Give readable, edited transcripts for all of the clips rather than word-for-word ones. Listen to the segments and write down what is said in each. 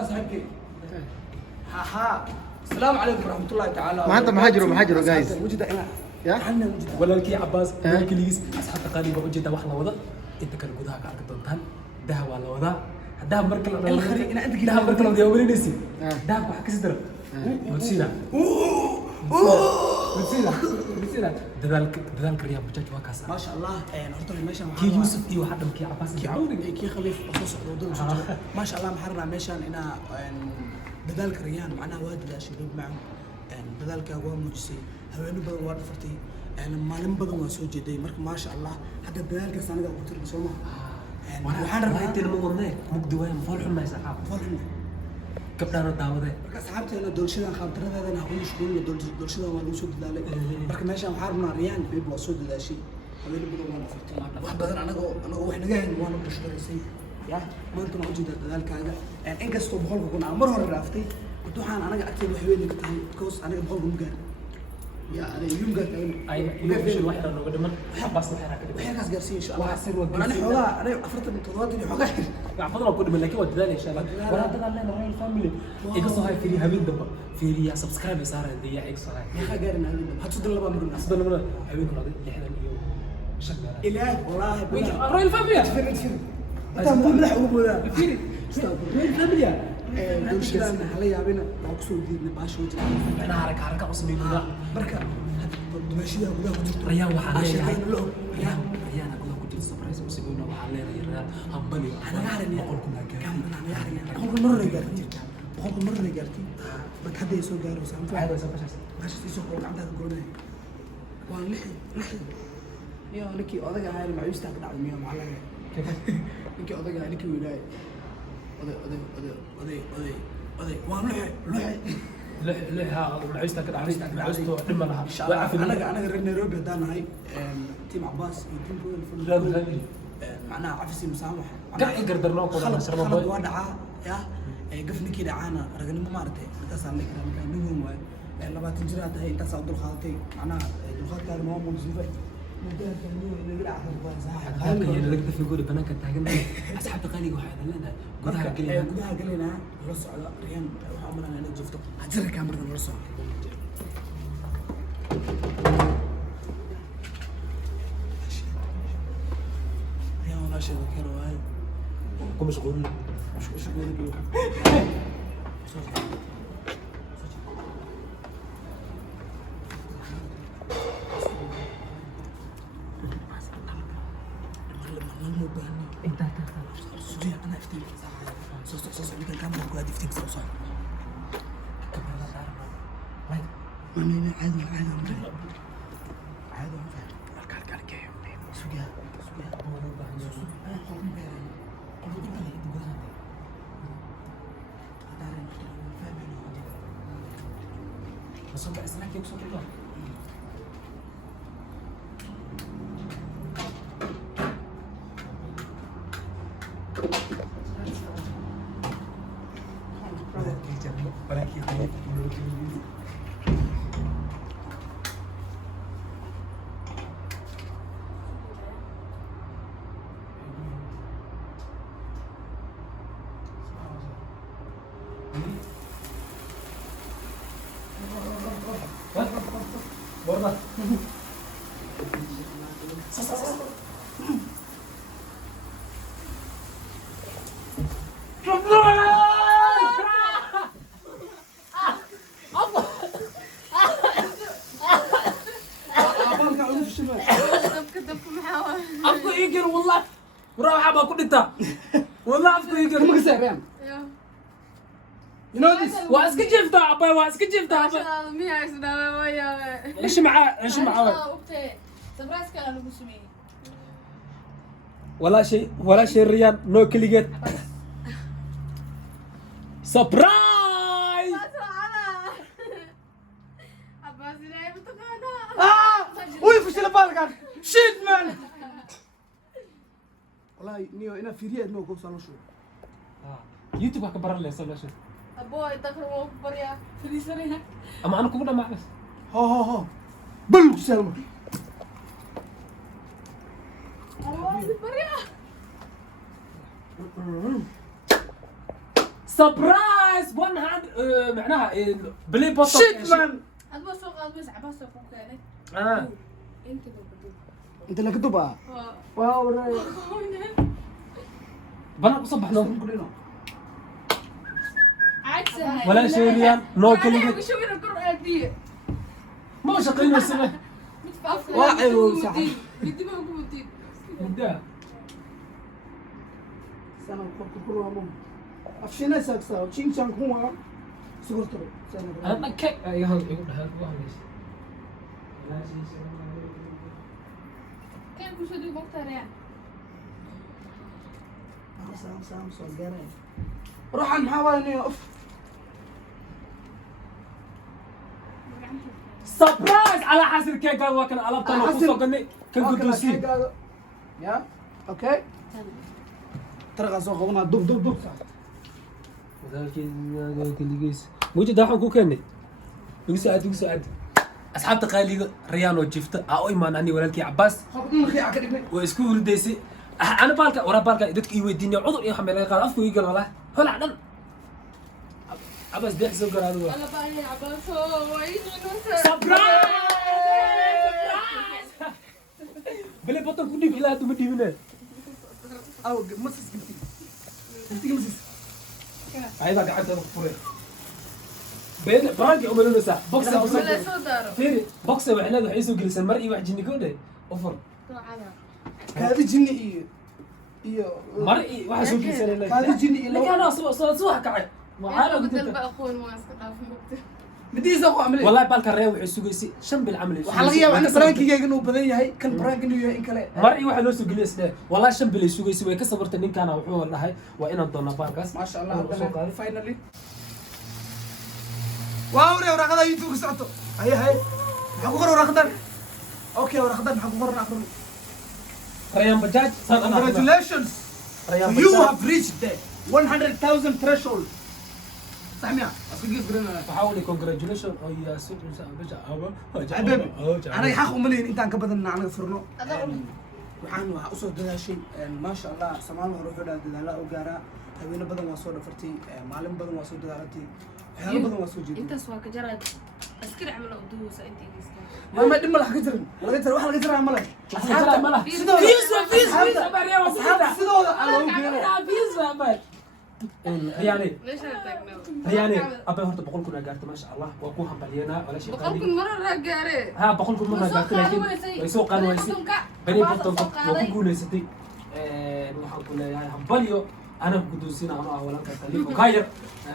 الله صاحبك ها السلام عليكم ورحمه الله تعالى ما انت محاجروا جايز وجد هنا يا حنا وجد walaalkii Cabbaas walaalkiis asxaabta qaaliga u jeeda wax la wada inta kale gudaha ka arki doontaan daha waa la wadaa daha marka la daha marka la wareynaysi daha waxa ka sidra mudsida dadaalka riyaa bajaaj waa kaas ما شاء الله horta meeshan kii Yusuf iyo waxa dhamkii Cabbaas kii khaliif oo soo socdo ما شاء الله maxarna meeshan ina dadaalka riyaan macnaha waa dadaashay dib macaan dadaalka waa muujisay haweenu badan waa dhafartay maalin badan waa soo jeeday marka ما شاء الله hadda dadaalka sanaga ku tirno Soomaa waxaan rabaa intii ma wadnay mugdi way fool xumay saxaab fool xumay gabdhaana daawaday marka asxaabteena doolshadan qaabtaradeedana ha u mashquulina doolshadan waa lagu soo dadaalay marka meeshan waxaan rabnaa riyaan bib waa soo dadaashay haweenu badan waa dhafartay wax badan anagoo wax naga hayn waana bulshadaysay ya maanta ma ujeeda dadaalkaaga inkastoo boqolka kun aan mar hore raaftay waxaan anaga agteeda wax weyn ka tahay because aniga boqolka ma gaar ya aniga yum gaar tahay ay inuu wax yar nooga dhiman Cabbaas wax yar ka dhiman waxaas gaarsiin insha Allah waa sir waa aniga xogaa aniga 47 xogaa gacfadana ku dhiman laakiin waa dadaal insha Allah wala dadaal leh royal family iga soo hay fiiri habeen damba fiiriya subscribe saara diya iga soo hay maxaa gaarin habeen damba hadu dal laba mar asbal laba habeen ku noqday 60 iyo shaqada ilaahi wallahi royal family انت مدح وبودا fiiri royal family doolshadan hala yaabina waa ku soo diidna baasho ana haraka usmeeyna marka dumashida gudaha ku jirto rayaan waxa leeyahay rayaan gudaha ku jirto surprise usmeeyna waxa leeyahay rayaan hambali ana gaarin boqolku ma gaarin boqolku mar gaartay boqolku mar gaartay marka hadda ay soo gaaro saamta ayda soo bashaas meesha isoo qowl gacanta ka golanay waa lix iyo ninkii odaga ahaa macayuusta ka dhacday miyo macallin ninkii odaga ahaa ninkii wiilay oday waa لها العيستا كده عيستا دم لها ان شاء الله انا غير نيروبي هدان هاي تيم عباس تيم لا فاميلي معناها عفسي مسامح كان قدرنا كنا شرب خلط ودعا يا قفني كده عانا رجل ما مارتي انت صار لك كان نجوم لما تنجرات هي انت صار دول خالتي معناها دول خالتي كانوا مو موجوده لقيت في جول بنان كنت هاجمنا اسحب قالي واحد لنا قدها قلنا رص على ريان عمرنا انا جفته هجر كاميرا رص يا والله شيء ذكر هاي كم مشغول مش مشغول انت سوري انا افتي صوص اللي كان كامل قاعد يفتي صوص كاميرا دار ما عادي كار كي سوري بس انت اسمعك يوصل كده برضه افكو يجر والله وراح ابى كل انت والله افكو يجر ما كسر You know this? واسك جفتا ابا واسك جفتا عشان مية سنة ويا ايش معاه سبرايز كان أنا بسميه ولا شيء ريان نو كليجت سبرايز عباس لا بتقانا وي فشل بالك شيت مان والله نيو انا في رياد نو قوس شو يوتيوب اكبر لي صار شو أبوي تقرأ بريا في سرينا اما انا كنا مع بس ها بل سلمى أبوي بريا سبرايز 100 معناها بلاي بوتو شيت مان أدبا سوق أدبا عباس سوق كانت أنت بدو انت اللي كتبها اه واو بنا صبح لهم كلنا عكسها ولا شيء ريال نو كلمة وشو من القرآن دي ما شقين السنة متفقة واعي صح. بدي ما أقول دي ده سنة وقت كلها مم أفشينا ساكسا وشين شان هو سكرترو سنة أنا كيك يا هذا يقول هذا واحد كيف وشو دي بكتر يعني سام صغيرة روح عن محاولة أوف سبرايز على حسب كيك قال وكان على طول خصوصا كني كان قدوسي يا أوكي ترى غزو غونا دب دب دب لكن كليجيس موجود ده حقوق كني يساعد أصحاب تقالي ريانو جفت أوي ما ناني ولكن عباس خب من خيا كده واسكول ديسي أنا بالك ورا بالك دتك يوديني عذر يا حمل قال أفكو يقول والله هلا عدل عباس بيحسب قرار هو أنا بقى يا عباس هو وين سبرايز بلي بطل كودي بلا تو مدي منه أو مسس قلتي مسس هاي ذاك حتى فرق بين براندي عملوا له ساعة بوكس ولا صدر فيري بوكس وحنا وحيسو جلس المرئي واحد جني كوده اوفر هذه جني إيه مرئي واحد سو جلس هذه جني لك انا صوح كعي أنا وحاله بدل قلت بقى أخوي ما أسكت بدي يسوي عملية والله بالك الرياض وحيسو جلسي شن بالعمل waxaa laga yaabaa in baraankiga inuu badan yahay kan baraank inuu yahay in kale مرئي واحد لو سو جلس ده والله شن بلي سو جلسي way ka sabarta ninkan wuxuu lahay waa inaan doona baarkaas ما شاء الله haddana finally waaw re waraqada youtube ka socoto haye maxaa ku qoran waraqadan okay waraqadan maxaa ku qoran aqrin ريان بجاج صار انا congratulations ريان you بجاج have reached the 100,000 threshold صح ميا اسكيز قرنا فحاولي كونجراتيوليشن او يا سوق بجا حبيبي انا حق umaleyn intaan ka badan anaga furno أنا waxaan usoo dadaashay maasha allah samaal hore wuxuu dhahay dadaala u gaaraa habeeno badan waa soo dhafartay maalin badan waa soo dadaalatay waxyaalo badan waa soo jeeday أنت سواك جراد أسكر عمل أدوس أنت جيسك ما dhib ma laha ka jirin laga jira wax laga jiraa ma leh asxaabta ma laha sidooda sidooda aan loogu geeyo رياني ليش أنا تقنع رياني أبي هرت بقول كنا قارت ما شاء الله وأكون بلينا ولا شيء بقول كل مرة رجاري ها بقول كل مرة قارت لكن يسوق قانون يسي بني بطل وأكون يستي نحن كنا يعني همبليو أنا قدوسين أنا أولا كتالي وكاير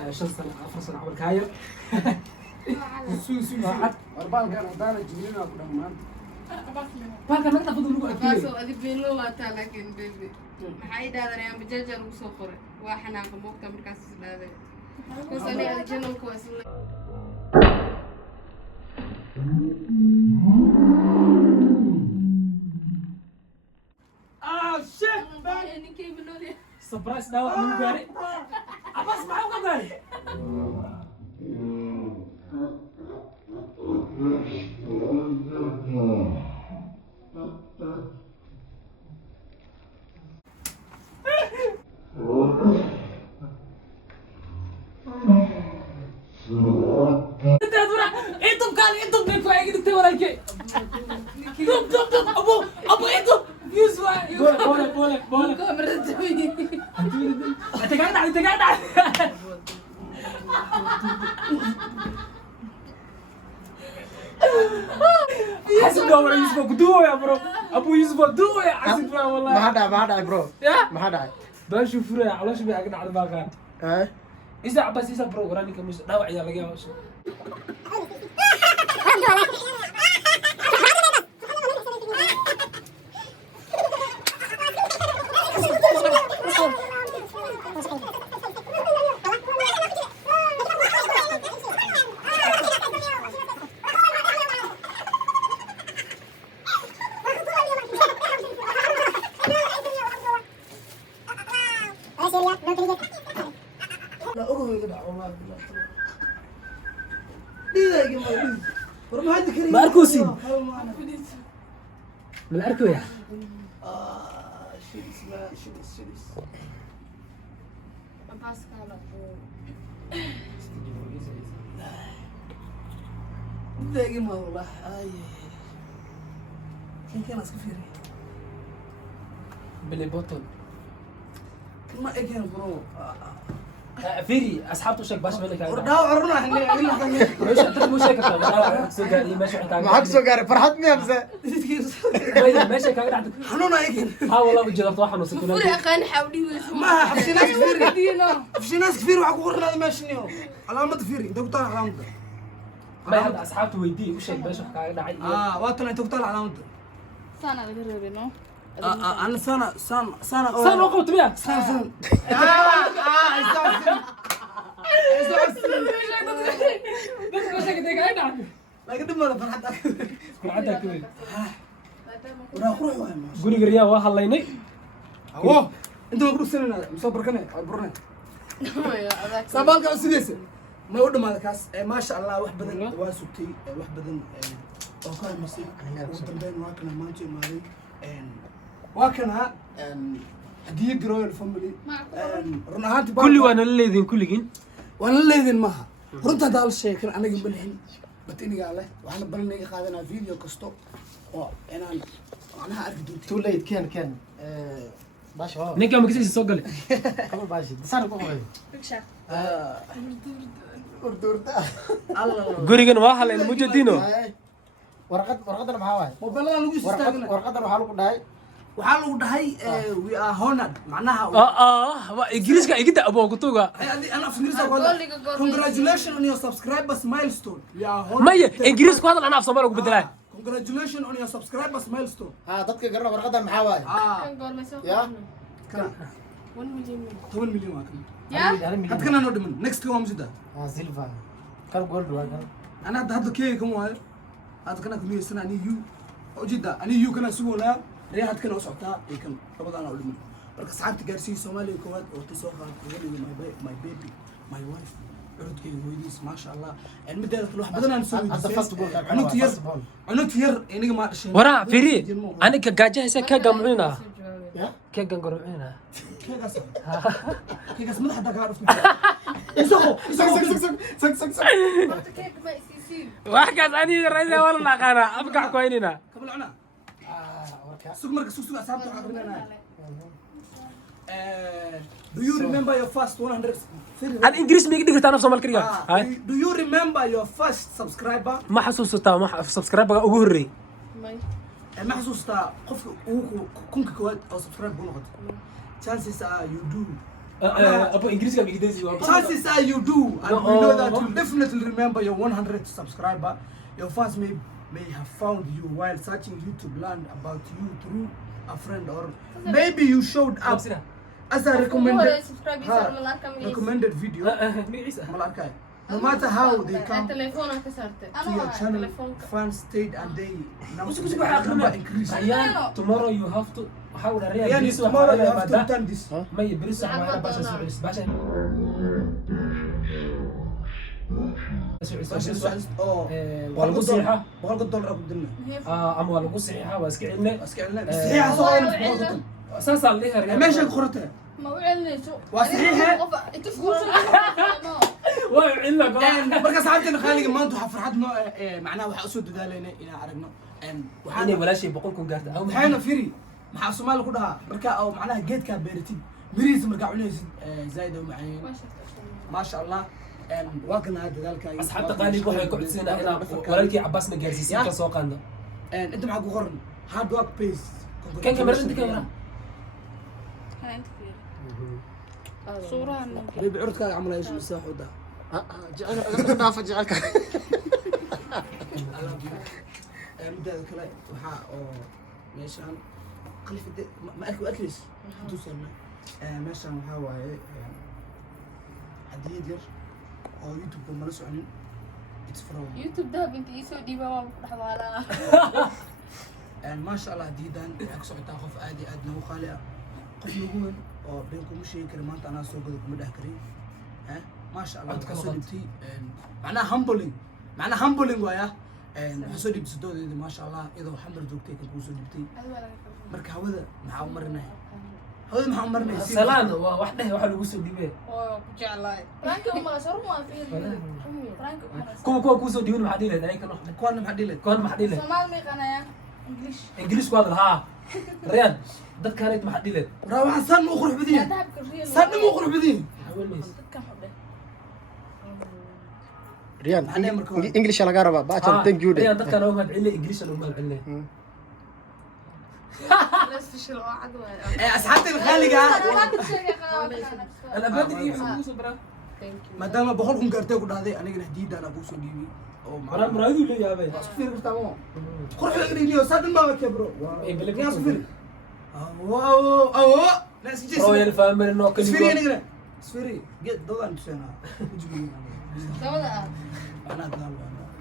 شن سنة أفر سنة أول كاير سو arbaan gaan hadaan jirin aku dhamaan بالك أنا تفضل نقول باسو أدي بيلو واتا لكن بيبي maxay dhaadeen bajaaj lagu soo qoray waa xanaanka moogta markaas is dhaadeen kuwaas aniga janalku waa isla shit ninkay bilowday surprise دعوة من قاري أبغى أسمعه قاري انتم بيكوا عايزين تكتبوا ولا شيء دب ابو انتم يوسف بولا كاميرا تبي انت قاعد حسب دور يوسف قدوه يا برو ابو يوسف قدوه يا حسب والله ما dhacay bro يا ما dhacay بشوف فرع على شو بيعقد على باقات إذا عباس إذا برو وراني كمش داوع يا لقيا وش لا أقوى كده والله إيه يا جماعة ورما هذا كريم ماركوسي. من الأركو يا شيلس ما شيلس عباس قال دايما والله اي كان اسك فيري بلي بوتل ما كان برو فيري اصحابته شك باش بالك وردا عرنا احنا مش انت مش هيك طبعا سو قال ماشي معك سو قاري فرحت مية بس ماشي كان عندك حنونا هيك ها والله وجدت واحد وسكون فوري أخاني حاولي ويسمع ما حبشي ناس كثير دينا حبشي ناس كثير وعقو قرنا ماشينيو علامة فيري انت قلت علامة ما هذا اصحابته ويدي وش هيك باش حكى دعي واتنا انت قلت علامة سنة غير نو انا سنة سنة وقفت بيها سنة بس مش هيك قاعد عنده لا قدم انا فرحت كل عندك كوين وراح روح وين guriga riyaa waa hadlaynay اوه انت ما قلت سنة مصبر كنا برنا سابالك سيديس ما ود ما كاس ما شاء الله wax badan waa sugtay wax badan oo ka misay ugu dambeyn waa kana maanta imaaday waa kana hadiyad royal family run ahaanti kulli waana la leedin kulligiin waana la leedin maaha runta daal sheekan aniga balhin batiniga leh waxaan balniga qaadanaa video kasto oo inaan macnaha arki doonto too late كان باش هو ninka magasiisa soo galay قبل باش صار كوخي وردور gurigan waa hadlaynay mujadiino ورقدنا maxaa waay mobilada lagu istaagna warqadan waxaa lagu dhahay waxaa lagu dhahay we are honored macnaha waa ingiriiska igida aboo kutuga أنا في إنجليزي أقول congratulations on your subscribers milestone. We are honored. maya ingiriisku hadal anaa af soomaali ugu bedelay Congratulations on your subscribers milestone. dadka garana warqadan maxaa waay كان قول مسوق يا كنا 1 مليون 8 مليون واكن. يا هاد كنا نود من next كم مزيدا. سيلفا كان جولد واكن أنا هاد كي كم واحد. هاد كنا كمية سنة أني يو. أجدا أني يو كنا سوونا. ريح هاد كنا وسعتها يكن ربنا أنا أقول من. برك ساعات تجارسي سومالي كواد وتسوقها تقولي my baby my wife. عرضك ويديس ما شاء الله. المدة الواحد بدنا نسوي. عنوت ير إني ما أشين. waraa firi aniga gaajahaysa ka gamcina يا ka gangarucina كيف ما حدا عارف. يسوق سك كيك ما يسيسي waxkaas aniga rayda wala naqana afka ku haynina قبل عنا. سوق مركز سوق أصحابه عبرنا. Do you remember your first 100? an ingiriis ma igdi kartaa af soomaali kariga Do you remember your first subscriber? ma xasuusataa ma subscribe ugu horreeyay ماي ما حسوستا قف كونك كواد أو subscribe بنقط. Chances are you do. abo ingiriiska ma igdaysi Chances are you do, and we know that you definitely remember your 100 subscriber. Your fans may have found you while searching YouTube, learned about you through a friend, or maybe you showed up as a recommended video. Malakai. No matter how they come تليفون كسرته to your channel, fans stayed and they number increased. tomorrow you have to حاول اريها يعني tomorrow you have to turn this. ما يبرس على باشا سويس باشا waa lagu saxiixa $100 أقول لنا. ama waa lagu saxiixa waa iska celinay أسكعنا. صحيح صحيح. saasaa la dhihi ماشي قرتها. ما وعلني شو وصحيحة. انت فلوس waa cilna markaas xabtan khaliga maanta waxa farxadno macnaha waxa soo dadaalayna inaan aragno waxaan walaashay 100 kun gaarta aw waxayna firi maxaa Soomaali ku dhahaa marka oo macnaha geedka beeratid miriis marka cunaysid zaid oo macaan ma sha Allah waa kana dadaalka asxaabta qaaliga waxay ku codsanayaan inaan walaalkii Cabbaasna gaarsiisin ka soo qaando inta maxaa ku qoran hard work pays kan kamarada inta kamera صورة بيبي عرضك عمل ايش مساح وده جعلك دافع جعلك مدة كلا وحا أو ماشان قلي في ما أكل أكلش دوسنا ماشان وحا واي حديد ير أو يوتيوب كم ملص عنين يتفرون يوتيوب ده بنت يسوي دي بابا حوالا ما شاء الله ديدان أكسر تاخذ عادي أدنى وخالئة قف نقول أو بينكم شيء كريمان أنا سوق مده كريم ما شاء الله كسولتي معناه humbling معناه humbling وياه حسودي بسدود ما شاء الله إذا حمر دوكتي كوسو دبتي مركا هذا مع مرنا هذا ما عمرنا يصير salaan waa wax dheh waxa lagu soo dhiibay oo ku jeclaay Frank uma soo rumo fiir. Frank uma. kuwa ku soo dhiibin maxaa dhihi lahayd aykan wax كون ما حد يلك kuwan maxaa dhihi lahayd Soomaal ma qanaya English. ingiriis ku hadal haa riyaan dadkaanay maxaa dhihi lahayd روح سن مو قرح بدين Dahab ka real. سن مو قرح بدين haweenays Dadkan xubbe. Riyan, Anay markaa- English laga rabaa. Baacan thank you. riyaan dadkaan uga mahadcelinay ingiriis uga mahadcelinay Fishil oo cad waay اصحابتي الغاليه alabaadig iyo waxa kugu soo baraa thank you ما دام بقولكم كارتي كو دادي انا هديد انا ابو سو ديبي او maraan muraadu leeyahay فير كرتامو قرح يقريني وسادن ما كبرو يا سفير او ناس جيس royal family no سفيري kaliya انا سفيري قد دولان تسنا dabada ah انا دال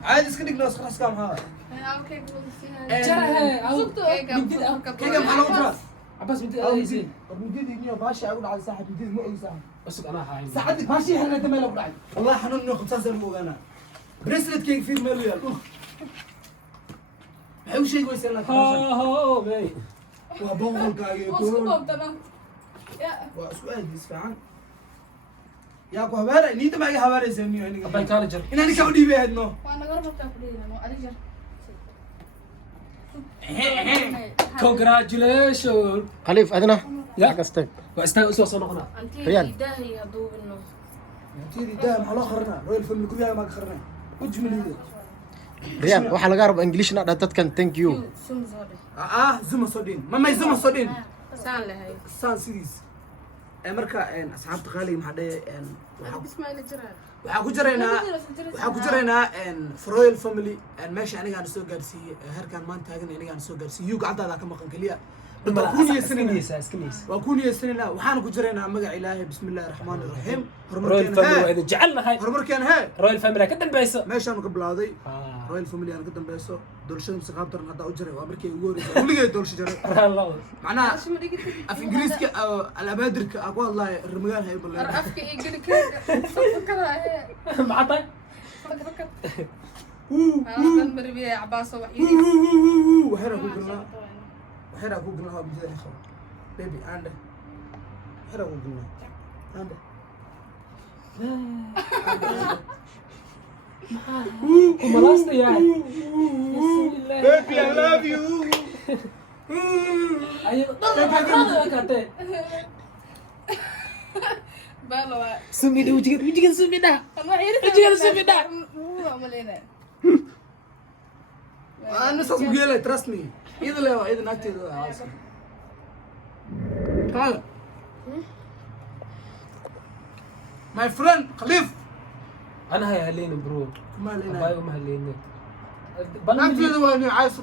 عادي اسكنك ناس خلاص كام ها okay كيكا محلو تراس عباس بدي ايزي مديد يمين باشا اقول على ساحه مديد مو اي ساحه اسق انا هاي ساعدك ماشي احنا انت مالك بعد والله حنون ناخذ سنه مو انا بريسلت كيك في مالو يا حيو شيء كويس لك ها باي وبوغل كاي يقول Tamam. Ya. وسؤال يسفعان يا كو هبارة انت ما هبارة زميو باي اني كالي جر انا ني كودي بهد نو Waa naga rabtaa ku dhigana no adiga. congratulations Khalif, adina. Ya. Kastag. waa istaan usoo soo noqonaa Antii Riyan. idahay haduu bino. تيدي داهم على اخرنا رويل فاميلي كلها ما خرنا وجملي Riyan, waxa laga rabaa English na dadkan thank you. Sum soo dheh. زما صدين ما زما صدين saan lahay سان سيريز marka asxaabta qaaliga maxaa dhahay bismaayna jiraan waxaa ku jiraynaa waxaan ku jiraynaa Royal Family meesha aniga aan soo gaarsiiyay herkan maanta taagan aniga aan soo gaarsiiyay yu gacantaada ka maqan kaliya waa ku niyeysanayna waxaan ku jiraynaa magac ilaahay bismillaahir rahmaanir rahiim royal family waa idin jecelnahay horumarkeena hee royal family ka dambayso meeshaan ka bilowday Royal Family aan ka dambayso doolshada musaqaabtar hadda u jiray waa markii ugu horeysay weligeed doolsho jiray macnaha af ingiriiska alabaadirka aan ku hadlayo ramagaan hay balay afka iyo geli kara maxaa tahay halkan marbiye cabaaso wax yiri waxayna ku galnaa waxayna ku galnaa waa bidix xaw baby ande waxayna ku galnaa ande kumalaasta yahay baby I love you ayo dhaqaaqada kate balo waa sumida wajiga sumida wax yiri wajiga sumida waa malena أنا صوت بقولة trust me إذا لا إذا نكتي تعال my friend خليف انا هاي هلين برو ما لنا بايو ما هلين نكتي إذا وين عايز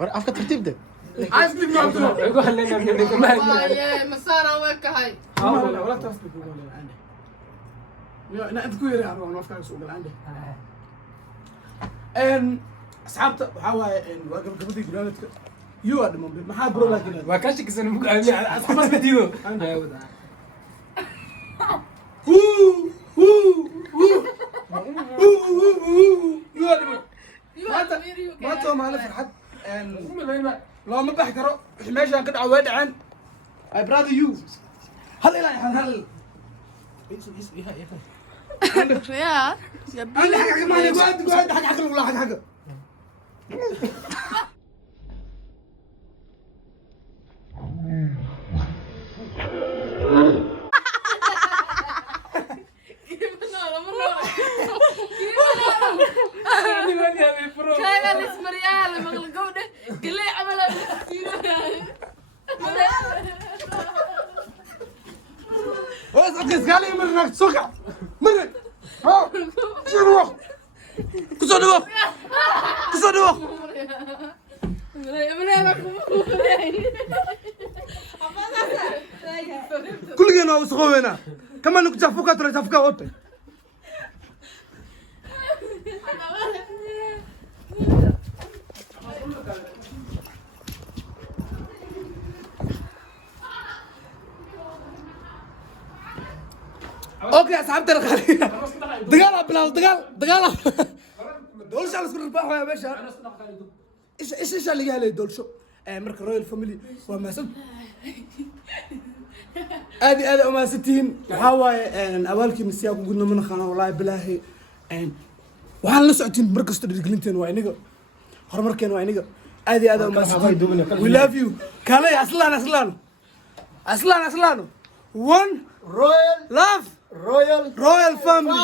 War afka tartiib de. عايز لي ما أقول يقول هلين ما هلين waaye masaara weeka hay ولا trust me بقول عندي أنا أنت كويري أنا ما أفكر سوق عندي أصحابته حواي واقف قبضي جناتك يو هذا من ما حاب برو لكن ما كانش كسر مك اصحاب ما بديو ما تو ما لف حد لو ما بحكره ماشي انا كنت عواد عن اي براذر يو هل لا هل يا انا حق ما لي قاعد حق ولا حق كاغا الاسمريال مغل قوده قال لي عملها بس اقيس قال لي منك سكع منك ها شنو وقت كسر وقت كسر وقت كل جينا وسخوينا كمان نكتفوك ترى تفوك اوت اوكي اصحابتي الخليل دقال بلا دقال دولش على سكر البحر يا باشا ايش اللي قال لي دولشو marka royal family waa mahadsan aad iyo aad umahadsantihiin waxaa waaye abaalkiina siyaa ku gudna mana qana wallaahi bilaahi waxaan la socotiin mar kasta dhiirgelinteena waa iniga horumarkeena waa iniga aad iyo aad umahadsantihiin we love you kaalay aslaan one royal love royal royal family